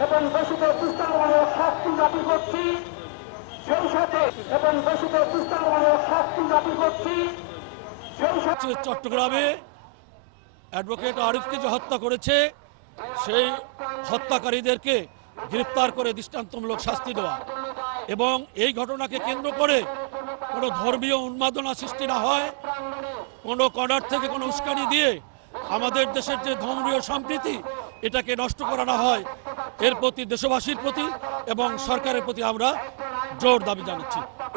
দোষীদের দৃষ্টান্তমূলক শাস্তি দাবি করছি সেই সাথে এবং দোষীদের দৃষ্টান্তমূলক শাস্তি দাবি করছি সেই সাথে চট্টগ্রামে অ্যাডভোকেট আরিফকে যে হত্যা করেছে, সেই হত্যাকারীদেরকে গ্রেপ্তার করে দৃষ্টান্তমূলক শাস্তি দেওয়া এবং এই ঘটনাকে কেন্দ্র করে কোনো ধর্মীয় উন্মাদনা সৃষ্টি না হয়, কোনো কর্নার থেকে কোনো উস্কানি দিয়ে আমাদের দেশের যে ধর্মীয় সম্প্রীতি, এটাকে নষ্ট করা না হয় এর প্রতি দেশবাসীর প্রতি এবং সরকারের প্রতি আমরা জোর দাবি জানাচ্ছি।